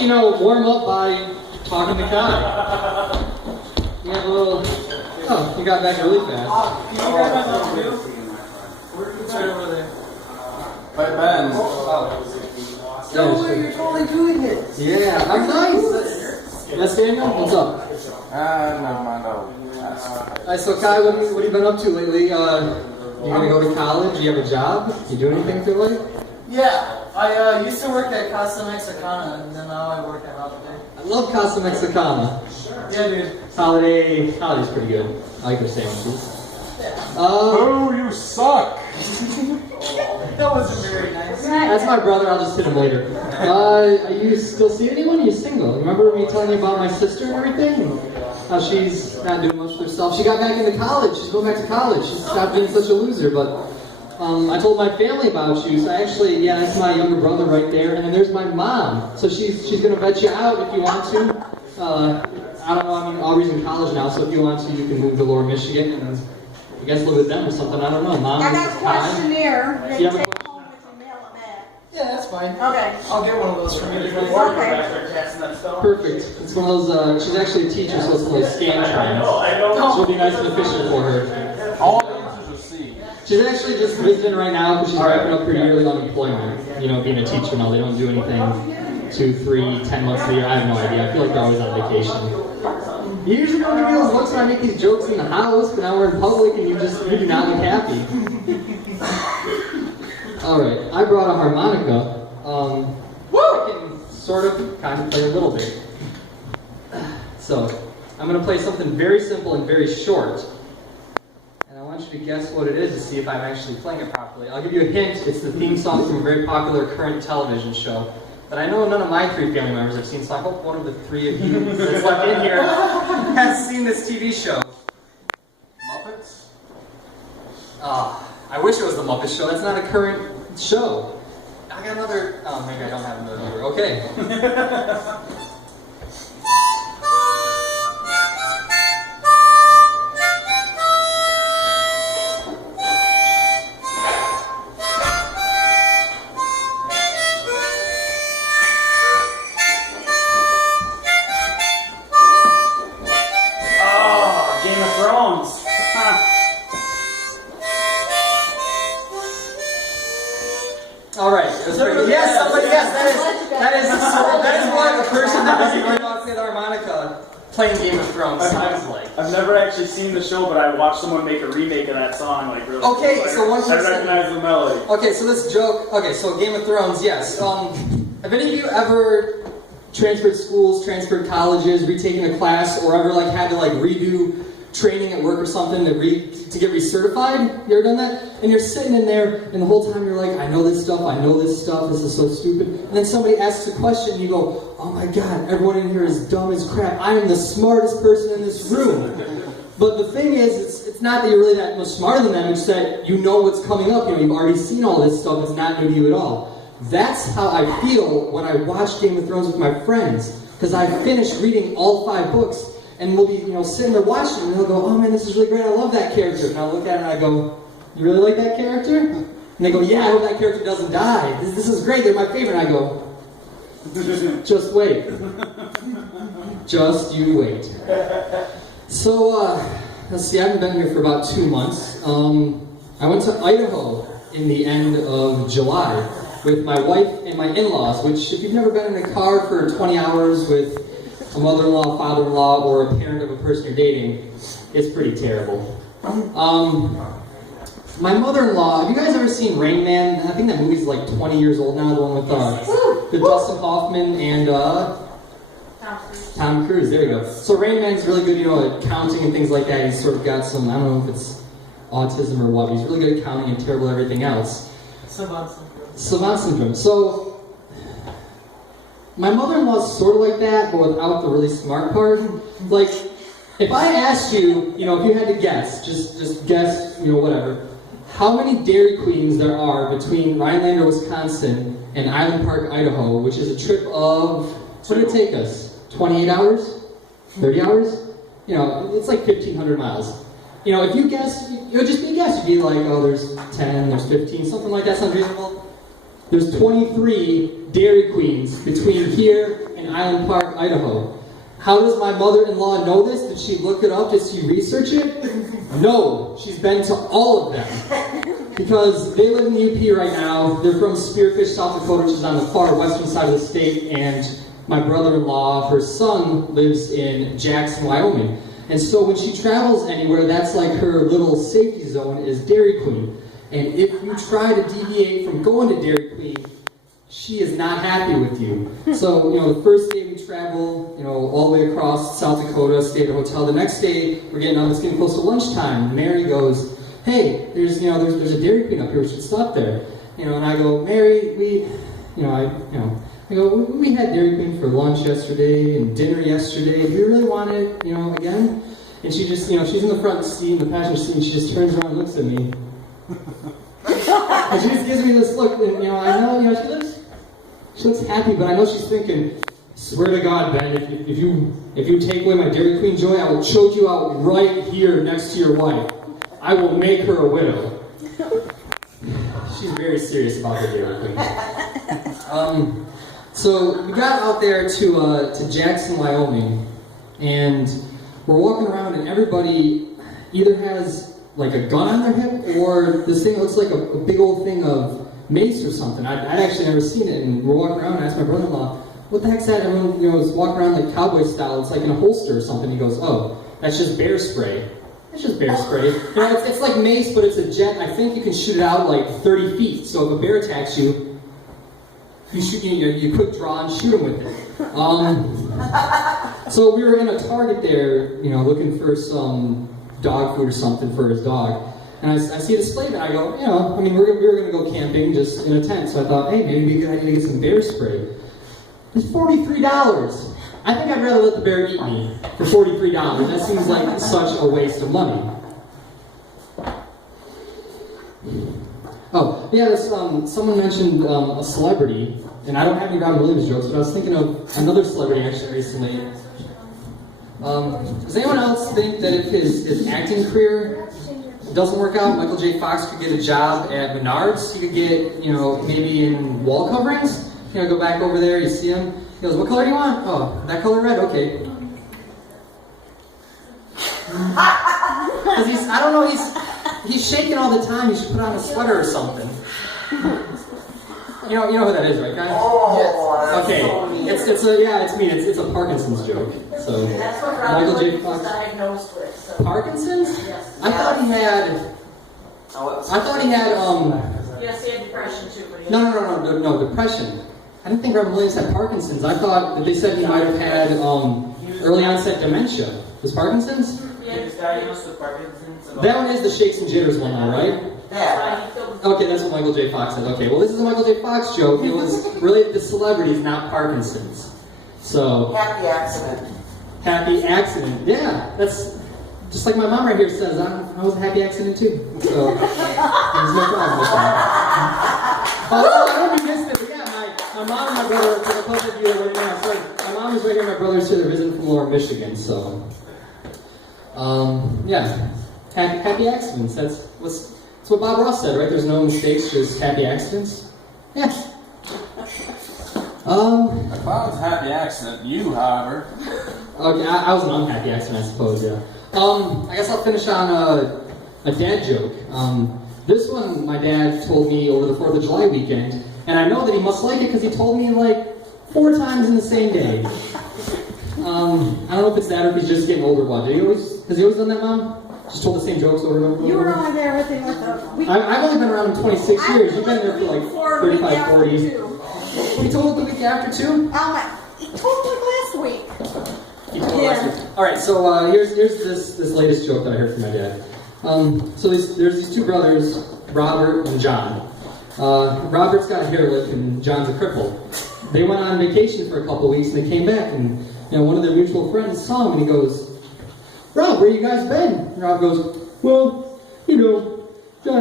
you warm up by talking to Kai. You have a little... Oh, you got back really fast. You guys have something to do? What's right over there? By Ben. No way, you're totally doing it. Yeah, I'm nice. Yes, Daniel? What's up? Never mind. So Kai, what have you been up to lately? You gonna go to college? You have a job? You do anything for life? Yeah, I used to work at Casa Mexicana, and then now I work at Holiday. I love Casa Mexicana. Yeah, dude. Holiday's pretty good. I like their sandwiches. Oh, you suck! That wasn't very nice. That's my brother, I'll just hit him later. Are you still see anyone? Are you single? Remember me telling you about my sister and everything? How she's not doing much for herself. She got back into college. She's going back to college. She stopped being such a loser, but I told my family about you. So actually, yeah, that's my younger brother right there. And then there's my mom. So she's going to vet you out if you want to. I don't know, I mean, Aubrey's in college now, so if you want to, you can move to Lower Michigan and I guess live with them or something. I don't know. Mom, I got a questionnaire that you have a take home with you, mail it back. Yeah, that's fine. Okay. I'll get one of those from you. Okay. Perfect. It's one of those, she's actually a teacher, so it's one of those scan trains. So it'll be nice and efficient for her. All the answers are C. She's actually just visiting right now because she's wrapping up her yearly unemployment. You know, being a teacher now, they don't do anything 2, 3, 10 months a year. I have no idea. I feel like they're always on vacation. You usually don't give me those looks when I make these jokes in the house, but now we're in public and you do not look happy. Alright, I brought a harmonica. I can sort of, kind of play a little bit. So, I'm going to play something very simple and very short. And I want you to guess what it is to see if I'm actually playing it properly. I'll give you a hint. It's the theme song from a very popular current television show. But I know none of my 3 family members have seen, so I hope one of the 3 of you that's left in here has seen this TV show. Muppets? I wish it was the Muppet Show. That's not a current show. I got another... Oh, maybe I don't have another number. Okay. Alright, yes, somebody, yes, that is what a person that doesn't really know how to play the harmonica playing Game of Thrones sounds like. I've never actually seen the show, but I watched someone make a remake of that song, like really. Okay, so one person... I recognize the melody. Okay, so this joke, okay, so Game of Thrones, yes. Have any of you ever transferred schools, transferred colleges, retaken a class, or ever like had to like redo training at work or something to get recertified? You ever done that? And you're sitting in there, and the whole time you're like, I know this stuff, this is so stupid. And then somebody asks a question, and you go, oh my god, everyone in here is dumb as crap. I am the smartest person in this room. But the thing is, it's not that you're really that much smarter than them, it's that you know what's coming up. You know, you've already seen all this stuff, it's not new to you at all. That's how I feel when I watch Game of Thrones with my friends. Because I finished reading all 5 books, and we'll be, sitting there watching, and they'll go, oh man, this is really great, I love that character. And I'll look at it and I go, you really like that character? And they go, yeah, I hope that character doesn't die. This is great, they're my favorite. And I go, just wait. Just you wait. So, let's see, I haven't been here for about 2 months. I went to Idaho in the end of July with my wife and my in-laws, which if you've never been in a car for 20 hours with a mother-in-law, father-in-law, or a parent of a person you're dating, it's pretty terrible. My mother-in-law, have you guys ever seen Rain Man? I think that movie's like 20 years old now, the one with Dustin Hoffman and Tom Cruise, there you go. So Rain Man's really good, at counting and things like that. He's sort of got some, I don't know if it's autism or what, but he's really good at counting and terrible at everything else. Savant syndrome. So, my mother-in-law's sort of like that, but without the really smart part. Like, if I asked you, if you had to guess, just guess, whatever, how many Dairy Queens there are between Rhinelander, Wisconsin, and Island Park, Idaho, which is a trip of, what did it take us? 28 hours? 30 hours? It's like 1,500 miles. If you guess, it would just be a guess. You'd be like, oh, there's 10, there's 15, something like that sounds reasonable. There's 23 Dairy Queens between here in Island Park, Idaho. How does my mother-in-law know this? Did she look it up? Did she research it? No, she's been to all of them. Because they live in the UP right now. They're from Spearfish, South Dakota, which is on the far western side of the state, and my brother-in-law, her son, lives in Jackson, Wyoming. And so when she travels anywhere, that's like her little safety zone is Dairy Queen. And if you try to deviate from going to Dairy Queen, she is not happy with you. So, the first day we travel, all the way across South Dakota, stay at a hotel. The next day, it's getting close to lunchtime. Mary goes, hey, there's a Dairy Queen up here, we should stop there. And I go, Mary, I go, we had Dairy Queen for lunch yesterday and dinner yesterday. Do you really want it, again? And she just, she's in the front seat, in the passenger seat, and she just turns around and looks at me. And she just gives me this look, and I know, she looks happy, but I know she's thinking, swear to God, Ben, if you take away my Dairy Queen joy, I will choke you out right here next to your wife. I will make her a widow. She's very serious about her Dairy Queen. So we got out there to Jackson, Wyoming, and we're walking around, and everybody either has like a gun on their hip, or this thing looks like a big old thing of mace or something. I'd actually never seen it, and we're walking around, and I asked my brother-in-law, what the heck's that? Everyone was walking around like cowboy style. It's like in a holster or something. He goes, oh, that's just bear spray. It's just bear spray. It's like mace, but it's a jet. I think you can shoot it out like 30 feet. So if a bear attacks you, you quick draw and shoot him with it. So we were in a Target there, looking for some dog food or something for his dog. And I see a display, and I go, we were going to go camping just in a tent. So I thought, hey, maybe it'd be a good idea to get some bear spray. It's $43. I think I'd rather let the bear eat me for $43. That seems like such a waste of money. Oh, yeah, someone mentioned a celebrity, and I don't have any Robin Williams jokes, but I was thinking of another celebrity actually recently. Does anyone else think that if his acting career doesn't work out, Michael J. Fox could get a job at Menards? He could get, maybe in wall coverings? Go back over there, you see him. He goes, what color do you want? Oh, that color red? Okay. Because I don't know, he's shaking all the time. You should put on a sweater or something. You know who that is, right, guys? Oh, okay. It's me. It's a Parkinson's joke. So That's what Michael Robin J. was Fox. diagnosed with. So. Parkinson's? Yes. I thought he had. Yes, he had depression too, but he No, depression. I didn't think Robin Williams had Parkinson's. I thought that they said he might have had early onset dementia. Was Parkinson's? He was diagnosed with Parkinson's. That one is the shakes and jitters one, all right? Yeah. Okay, that's what Michael J. Fox said. Okay, well, this is a Michael J. Fox joke. It was related to celebrities, not Parkinson's. So. Happy accident. Happy accident. Yeah, that's just like my mom right here says. I was a happy accident too. So there's no problem with that. I hope you missed it. But yeah, my mom and my brother, for the public view right now, sorry, my mom is right here. My brother's here. They're visiting from Lower Michigan. So, yeah, happy accidents. That's what Bob Ross said, right? There's no mistakes, just happy accidents. Yeah. If I was a happy accident, you, however. Okay, I was an unhappy accident, I suppose, yeah. I guess I'll finish on a dad joke. This one my dad told me over the 4th of July weekend, and I know that he must like it because he told me like 4 times in the same day. I don't know if it's that or if he's just getting older. What? Has he always done that, Mom? Just told the same jokes over and over? You were only there with him with the I've only been around him 26 years. You've been there for like 35, 40. He told it the week after too? He told me last week. He told last week. Alright, so here's this latest joke that I heard from my dad. So there's these 2 brothers, Robert and John. Robert's got a hair lip and John's a cripple. They went on vacation for a couple weeks and they came back and one of their mutual friends saw him and he goes, Rob, where you guys been? And Rob goes, well, John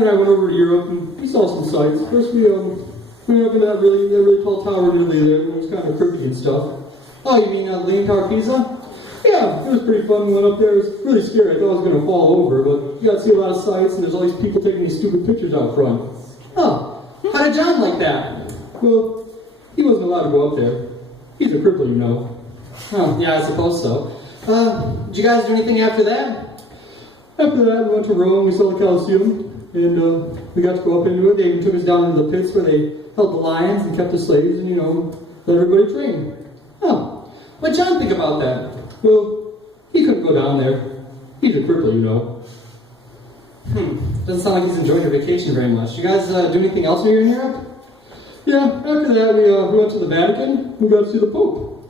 and I went over to Europe and we saw some sights. First we went up in that really tall tower nearly there. It was kind of creepy and stuff. Oh, you mean the Leaning Tower of Pisa? Yeah, it was pretty fun. We went up there. It was really scary. I thought I was going to fall over, but you got to see a lot of sights, and there's all these people taking these stupid pictures out front. Oh, how did John like that? Well, he wasn't allowed to go up there. He's a cripple, you know. Oh, yeah, I suppose so. Did you guys do anything after that? After that, we went to Rome, we saw the Colosseum, and we got to go up into it. They even took us down into the pits where they held the lions and kept the slaves and, let everybody train. Oh, what'd John think about that? Well, he couldn't go down there. He's a cripple, you know. Doesn't sound like he's enjoying your vacation very much. You guys do anything else when you're in Europe? Yeah, after that we went to the Vatican. We got to see the Pope.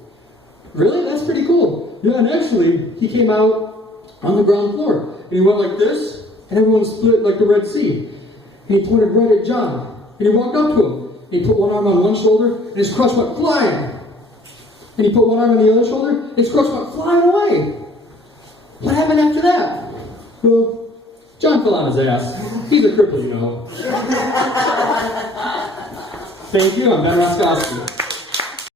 Really? That's pretty cool. Yeah, and actually, he came out on the ground floor. And he went like this, and everyone split like the Red Sea. And he pointed right at John. And he walked up to him. And he put one arm on one shoulder, and his crutch went flying. And he put one arm on the other shoulder, and his crutch went flying away. What happened after that? Well, John fell on his ass. He's a cripple, you know. Thank you, I'm Ben Roskowski.